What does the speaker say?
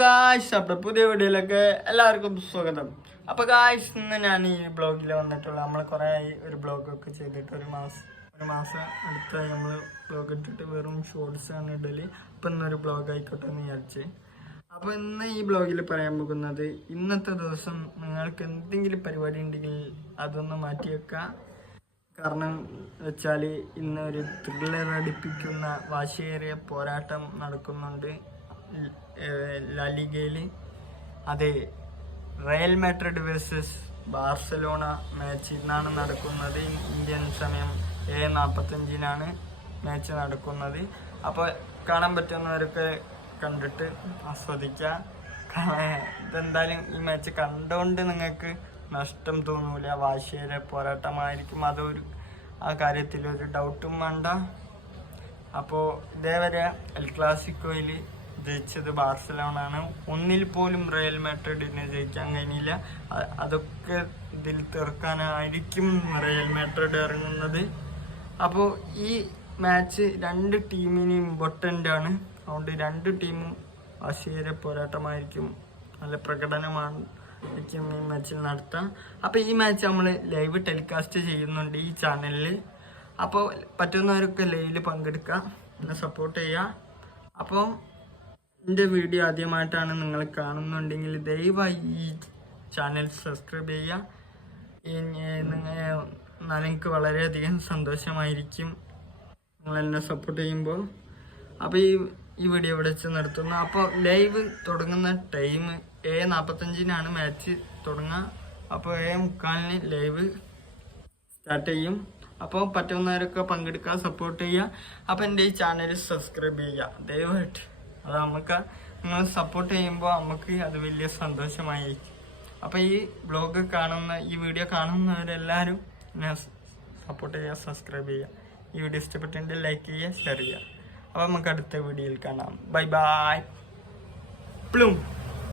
Guys, അപ്പോൾ പുതിയ വീഡിയോയിലേക്ക് എല്ലാവർക്കും സ്വാഗതം. അപ്പോൾ ഗായ്സ്, ഇന്ന് ഞാൻ ഈ ബ്ലോഗിൽ വന്നിട്ടുള്ള നമ്മൾ കുറേ ആയി ഒരു ബ്ലോഗൊക്കെ ചെയ്തിട്ട് ഒരു മാസം അടുത്തായി നമ്മൾ ബ്ലോഗ് ഇട്ടിട്ട് വെറും ഷോർട്സ് ആണ് ഇടല്. അപ്പം ഇന്നൊരു ബ്ലോഗ് ആയിക്കോട്ടെ എന്ന് വിചാരിച്ച്. അപ്പോൾ ഇന്ന് ഈ ബ്ലോഗിൽ പറയാൻ പോകുന്നത്, ഇന്നത്തെ ദിവസം നിങ്ങൾക്ക് എന്തെങ്കിലും പരിപാടി ഉണ്ടെങ്കിൽ അതൊന്ന് മാറ്റി വെക്കുക. കാരണം വെച്ചാൽ ഇന്ന് ഒരു ത്രില്ലർ അടിപ്പിക്കുന്ന വാശിയേറിയ പോരാട്ടം നടക്കുന്നുണ്ട് ലാലിഗയിൽ. അതെ, Real Madrid versus Barcelona match ഇന്നാണ് നടക്കുന്നത്. ഇന്ത്യൻ സമയം 7:45 മാച്ച് നടക്കുന്നത്. അപ്പോൾ കാണാൻ പറ്റുന്നവരൊക്കെ കണ്ടിട്ട് ആസ്വദിക്കുക. ഇതെന്തായാലും ഈ മാച്ച് കണ്ടുകൊണ്ട് നിങ്ങൾക്ക് നഷ്ടം തോന്നൂല. വാശിയേറിയ പോരാട്ടമായിരിക്കും, ആ കാര്യത്തിൽ ഒരു ഡൗട്ടും വേണ്ട. അപ്പോൾ ഇതേവരെ എൽ ക്ലാസിക്കോയിൽ ജയിച്ചത് ബാർസലോണ ആണ്. ഒന്നിൽ പോലും റയൽ മാഡ്രിഡിനെ ജയിക്കാൻ കഴിഞ്ഞില്ല. അതൊക്കെ ഇതിൽ തീർക്കാനായിരിക്കും റയൽ മാഡ്രിഡ് ഇറങ്ങുന്നത്. അപ്പോൾ ഈ മാച്ച് രണ്ട് ടീമിനും ഇമ്പോർട്ടൻ്റ് ആണ്. അതുകൊണ്ട് രണ്ട് ടീമും വാശിയേറിയ പോരാട്ടമായിരിക്കും, നല്ല പ്രകടനമാണ് ഈ മാച്ചിൽ നടത്താം. അപ്പോൾ ഈ മാച്ച് നമ്മൾ ലൈവ് ടെലികാസ്റ്റ് ചെയ്യുന്നുണ്ട് ഈ ചാനലിൽ. അപ്പോൾ പറ്റുന്നവരൊക്കെ ലൈവിൽ പങ്കെടുക്കുക, എന്നെ സപ്പോർട്ട് ചെയ്യുക. അപ്പോൾ എൻ്റെ വീഡിയോ ആദ്യമായിട്ടാണ് നിങ്ങൾ കാണുന്നുണ്ടെങ്കിൽ ദയവായി ഈ ചാനൽ സബ്സ്ക്രൈബ് ചെയ്യുക. എന്നാൽ എനിക്ക് വളരെയധികം സന്തോഷമായിരിക്കും നിങ്ങളെന്നെ സപ്പോർട്ട് ചെയ്യുമ്പോൾ. അപ്പോൾ ഈ വീഡിയോ ഇവിടെ വെച്ച് നിർത്തുന്നു. അപ്പോൾ ലൈവ് തുടങ്ങുന്ന ടൈം 7:45 മാച്ച് തുടങ്ങുക. അപ്പോൾ 7:45 ലൈവ് സ്റ്റാർട്ട് ചെയ്യും. അപ്പോൾ പറ്റുന്നവരൊക്കെ പങ്കെടുക്കുക, സപ്പോർട്ട് ചെയ്യുക. അപ്പോൾ എൻ്റെ ഈ ചാനൽ സബ്സ്ക്രൈബ് ചെയ്യുക ദയവായിട്ട്. അത് നമുക്ക് നിങ്ങൾ സപ്പോർട്ട് ചെയ്യുമ്പോൾ നമുക്ക് അത് വലിയ സന്തോഷമായിരിക്കും. അപ്പോൾ ഈ ഈ വീഡിയോ കാണുന്നവരെല്ലാവരും എന്നെ സപ്പോർട്ട് ചെയ്യുക, സബ്സ്ക്രൈബ് ചെയ്യുക. ഈ വീഡിയോ ഇഷ്ടപ്പെട്ടെങ്കിൽ ലൈക്ക് ചെയ്യുക, ഷെയർ ചെയ്യുക. അപ്പോൾ നമുക്ക് അടുത്ത വീഡിയോയിൽ കാണാം. Bye bye. പ്ലൂം.